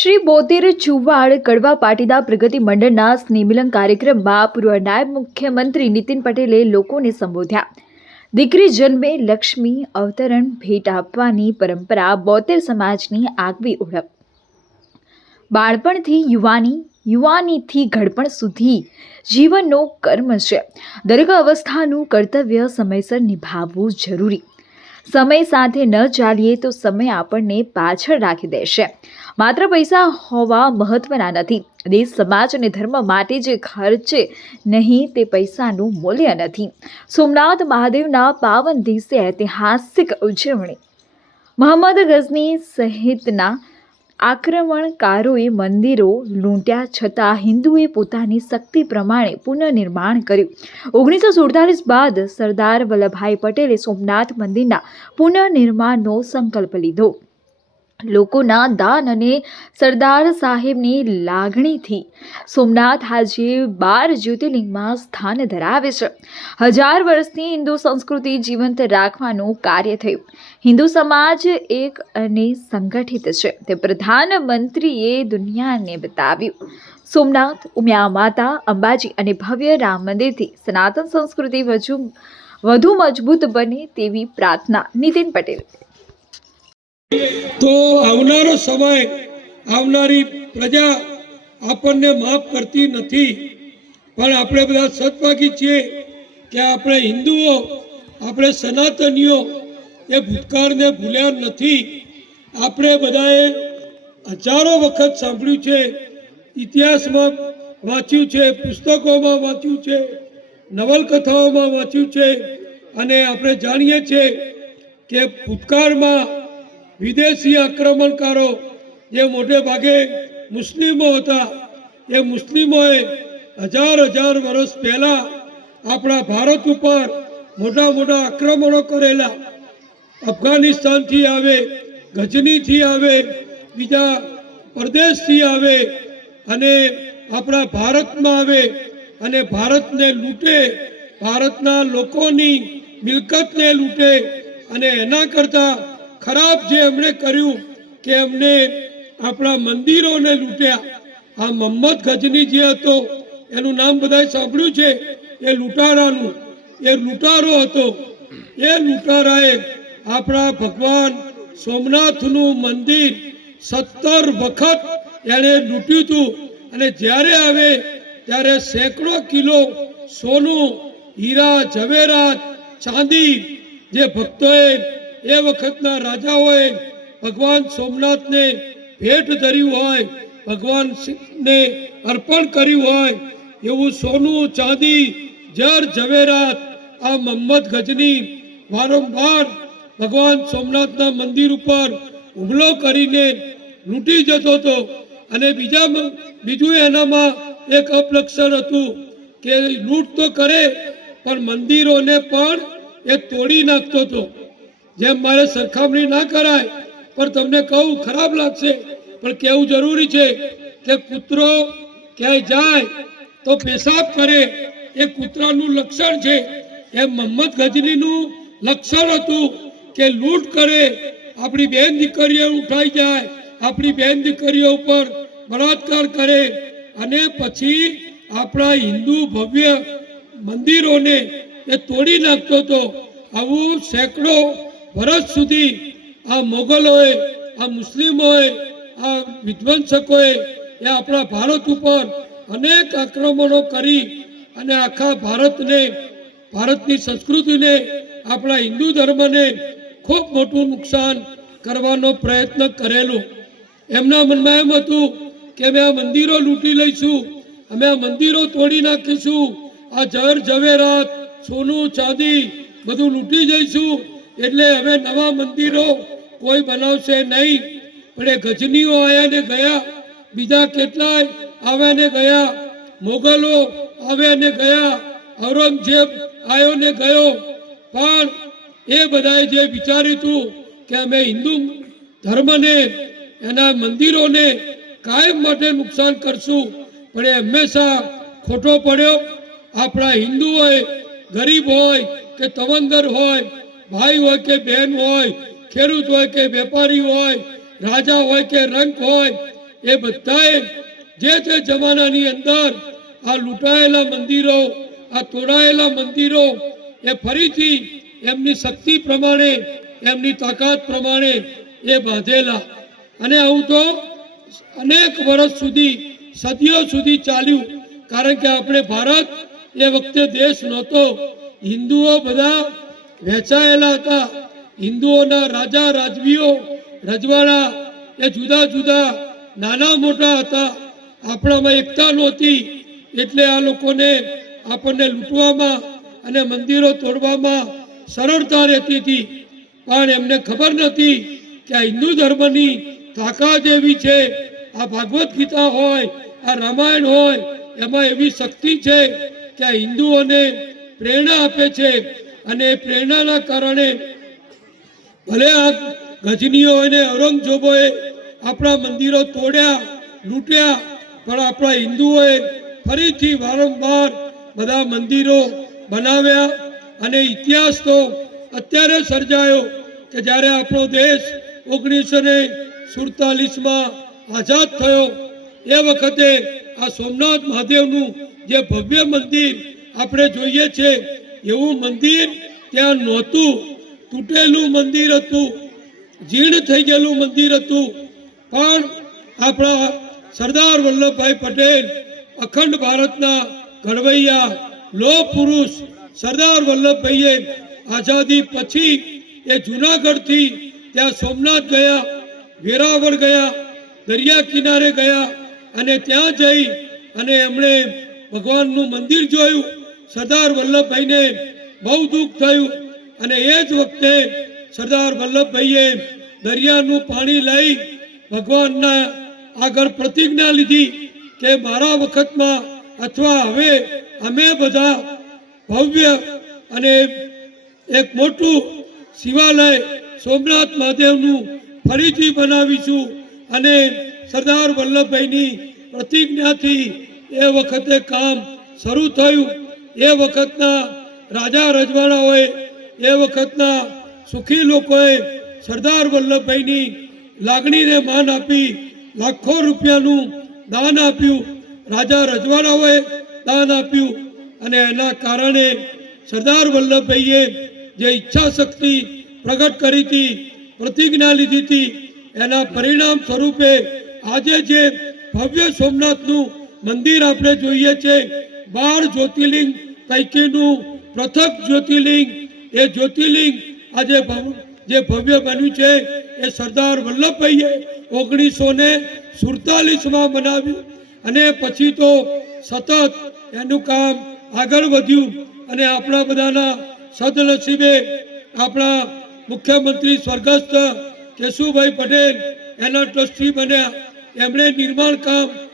શ્રી બોતેર ચુવાડ કડવા પાટીદાર પ્રગતિ મંડળના સ્નેહમિલન કાર્યક્રમમાં પૂર્વ નાયબ મુખ્યમંત્રી નીતિન પટેલે લોકોને સંબોધ્યા. દીકરી જન્મે લક્ષ્મી અવતરણ ભેટ આપવાની પરંપરા બોતેર સમાજની આગવી ઓળખ. બાળપણથી યુવાની, યુવાનીથી ઘડપણ સુધી જીવનનો કર્મ છે. દરેક અવસ્થાનું કર્તવ્ય સમયસર નિભાવવું જરૂરી. સમય સાથે ન ચાલીએ તો સમય આપણને પાછળ રાખી દેશે. માત્ર પૈસા હોવા મહત્વના નથી. દેશ, સમાજ અને ધર્મ માટે જે ખર્ચે નહીં તે પૈસાનું મૂલ્ય નથી. સોમનાથ મહાદેવના પાવન દિવસે ઐતિહાસિક ઉજવણી. મોહમ્મદ ગઝની સહિતના આક્રમણકારોએ મંદિરો લૂંટ્યા છતાં હિન્દુએ પોતાની શક્તિ પ્રમાણે પુનઃનિર્માણ કર્યું. 1947 બાદ સરદાર વલ્લભભાઈ પટેલે સોમનાથ મંદિરના પુનઃનિર્માણનો સંકલ્પ લીધો. લોકોના દાન અને સરદાર સાહેબની લાગણીથી સોમનાથ આજે 12 જ્યોતિર્લિંગમાં સ્થાન ધરાવે છે. 1000 વર્ષથી હિન્દુ સંસ્કૃતિ જીવંત રાખવાનું કાર્ય થયું. હિન્દુ સમાજ એક અને સંગઠિત છે તે પ્રધાનમંત્રીએ દુનિયાને બતાવ્યું. સોમનાથ, ઉમિયા માતા, અંબાજી અને ભવ્ય રામ મંદિરથી સનાતન સંસ્કૃતિ વધુ મજબૂત બને તેવી પ્રાર્થના. નીતિન પટેલ. તો આવનારો સમય, આવનારી પ્રજા આપણને માફ કરતી નથી, પણ આપણે બધા સદભાગી છીએ કે આપણે હિન્દુઓ, આપણે સનાતનીઓ એ ભૂતકાળને ભૂલ્યા નથી. આપણે બધાએ હજારો વખત સાંભળ્યું છે, ઇતિહાસમાં વાંચ્યું છે, પુસ્તકોમાં વાંચ્યું છે, નવલકથાઓમાં વાંચ્યું છે, અને આપણે જાણીએ છીએ કે ભૂતકાળમાં વિદેશી આક્રમણકારો જે મોટે ભાગે મુસ્લિમો હતા, એ મુસ્લિમોએ હજાર વર્ષ પહેલા આપણા ભારત ઉપર મોટા મોટા આક્રમણો કરેલા. અફઘાનિસ્તાનથી આવે, ગજનીથી આવે, બીજા પ્રદેશથી આવે અને આપણા ભારતમાં આવે અને ભારતને લૂંટે, ભારતના લોકોની મિલકતને લૂંટે. અને એના કરતાં ખરાબ જે એમણે કર્યું કે એમને આપણા મંદિરોને લૂંટ્યા. આ મોહમ્મદ ગજની જે હતો, એનું નામ બધાએ સાંભળ્યું છે, એ લૂંટારાનું, એ લૂંટારો હતો. એ લૂંટારાએ આપણા ભગવાન સોમનાથનું મંદિર 17 વખત એણે લૂંટ્યું હતું. અને જ્યારે આવે ત્યારે સેંકડો કિલો સોનું, હીરા, ઝવેરાત, ચાંદી જે ભક્તોએ, એ વખતના રાજાઓએ ભગવાન સોમનાથને ભેટ ધર્યું હોય, ભગવાનને અર્પણ કર્યું હોય, એવું સોનું, ચાંદી, જર ઝવેરાત આ મોહમ્મદ ગજની વારંવાર ભગવાન સોમનાથના મંદિર ઉપર હુમલો કરીને લૂંટી જતો હતો. અને બીજું એનામાં એક અપલક્ષણ હતું કે લૂંટ તો કરે પણ મંદિરોને પણ એ તોડી નાખતો હતો. જેમ મારે સરખામણી ના કરાય, પણ તમને કહું, ખરાબ લાગશે પણ કહેવું જરૂરી છે કે કૂતરો ક્યાંય જાય તો પેશાબ કરે, એ કૂતરાનું લક્ષણ છે. એ મોહમ્મદ ગજનીનું લક્ષણ હતું કે લૂંટ કરે, આપણી બહેન દીકરીઓ ઉઠાઈ જાય, આપણી બહેન દીકરીઓ ઉપર બળાત્કાર કરે અને પછી આપણા હિન્દુ ભવ્ય મંદિરોને એ તોડી નાખતો હતો. આવું સેંકડો વર્ષ સુધી આ મોગલોએ, આ મુસ્લિમોએ, આ વિધ્વંસકોએ એ આપણા ભારત ઉપર અનેક આક્રમણો કરી અને આખા ભારતને, ભારતની સંસ્કૃતિને, આપણા હિન્દુ ધર્મને ખૂબ મોટું નુકસાન કરવાનો પ્રયત્ન કરેલો. એમના મનમાં એમ હતું કે અમે આ મંદિરો લૂંટી લઈશું, અમે આ મંદિરો તોડી નાખીશું, આ જર ઝવેરાત, સોનું, ચાંદી બધું લૂંટી જઈશું, એટલે હવે નવા મંદિરો કોઈ બનાવશે નહીં. પણ એ ગજનીઓ આવ્યા ને ગયા, બીજા કેટલાય આવ્યા ને ગયા, મોગલો આવ્યા ને ગયા, ઔરંગઝેબ આવ્યો ને ગયો, પણ એ બધાએ જે વિચાર્યું હતું કે અમે હિન્દુ ધર્મને, એના મંદિરોને કાયમ માટે નુકસાન કરશું, પણ એ હંમેશા ખોટો પડ્યો. આપણા હિન્દુ હોય, ગરીબ હોય કે તવંગર હોય, ભાઈ હોય કે બહેન હોય, ખેડૂત હોય કે વેપારી હોય, રાજા હોય કે રંક હોય, એ બધાએ જે તે જમાનાની અંદર આ લૂંટાયેલા મંદિરો, આ તોડાયેલા મંદિરો એ ફરીથી એમની શક્તિ પ્રમાણે, એમની તાકાત પ્રમાણે એ બાંધેલા. અને આવું તો અનેક વર્ષ સુધી, સદીઓ સુધી ચાલ્યું. કારણ કે આપણે ભારત એ વખતે દેશ નહોતો, હિન્દુઓ બધા વહેંચાયેલા હતા. હિન્દુઓના રાજા રાજવીઓ, રજવાડા એ જુદા જુદા નાના મોટા હતા. આપણામાં એકતા નહોતી, એટલે આ લોકોને આપણને લૂંટવામાં અને મંદિરો તોડવામાં સરળતા રહેતી હતી. પણ એમને ખબર નથી કે આ હિન્દુ ધર્મની તાકાત એવી છે. આ ભાગવત ગીતા હોય, આ રામાયણ હોય, એમાં એવી શક્તિ છે કે આ હિન્દુઓને પ્રેરણા આપે છે. અને એ પ્રેરણાના કારણે ભલે આ ગજનીઓ અને ઔરંગઝેબોએ આપણા મંદિરો તોડ્યા, લૂંટ્યા, પણ આપણા હિન્દુઓએ ફરીથી વારંવાર બધા મંદિરો બનાવ્યા. અને ઇતિહાસ તો અત્યારે સર્જાયો કે જ્યારે આપણો દેશ 1947માં આઝાદ થયો, એ વખતે આ સોમનાથ મહાદેવનું જે ભવ્ય મંદિર આપણે જોઈએ છે, એવું મંદિર ત્યાં નહોતું. તૂટેલું મંદિર હતું, જીર્ણ થઈ ગયેલું મંદિર હતું. પણ આપણા સરદાર વલ્લભભાઈ પટેલ, અખંડ ભારતના ઘડવૈયા, લોહ પુરુષ સરદાર વલ્લભભાઈએ આઝાદી પછી એ જૂનાગઢથી ત્યાં સોમનાથ ગયા, વેરાવળ ગયા, દરિયા કિનારે ગયા. અને ત્યાં જઈ અને એમણે ભગવાનનું મંદિર જોયું. સરદાર વલ્લભભાઈને બહુ દુઃખ થયું. અને એ જ વખતે સરદાર વલ્લભભાઈએ દરિયાનું પાણી લઈ ભગવાનના આગળ પ્રતિજ્ઞા લીધી કે મારા વખતમાં અથવા હવે અમે બધા ભવ્ય અને એક મોટું શિવાલય સોમનાથ મહાદેવનું ફરીથી બનાવીશું. અને સરદાર વલ્લભભાઈની પ્રતિજ્ઞાથી એ વખતે કામ શરૂ થયું. એ વખતના રાજા રજવાડાઓએ, એ વખતના સુખી લોકોએ સરદાર વલ્લભભાઈની લાગણીને માન આપી લાખો રૂપિયાનું દાન આપ્યું. રાજા રજવાડાઓએ દાન આપ્યું. અને એના કારણે સરદાર વલ્લભભાઈએ જે ઈચ્છા શક્તિ પ્રગટ કરી હતી, પ્રતિજ્ઞા લીધી હતી, એના પરિણામ સ્વરૂપે આજે જે ભવ્ય સોમનાથનું મંદિર આપણે જોઈએ છે, 12 જ્યોતિર્લિંગ પૈકીનું પ્રથમ જ્યોતિર્લિંગ, એ જ્યોતિર્લિંગ આજે જે ભવ્ય બન્યું છે એ સરદાર વલ્લભભાઈએ 1947માં બનાવ્યું. અને પછી તો સતત એનું કામ આગળ વધ્યું. અને આપણા બધાના સદનસીબે આપણા મુખ્યમંત્રી સ્વર્ગસ્થ કેશુભાઈ પટેલ એના ટ્રસ્ટી બન્યા. એમણે નિર્માણ કામ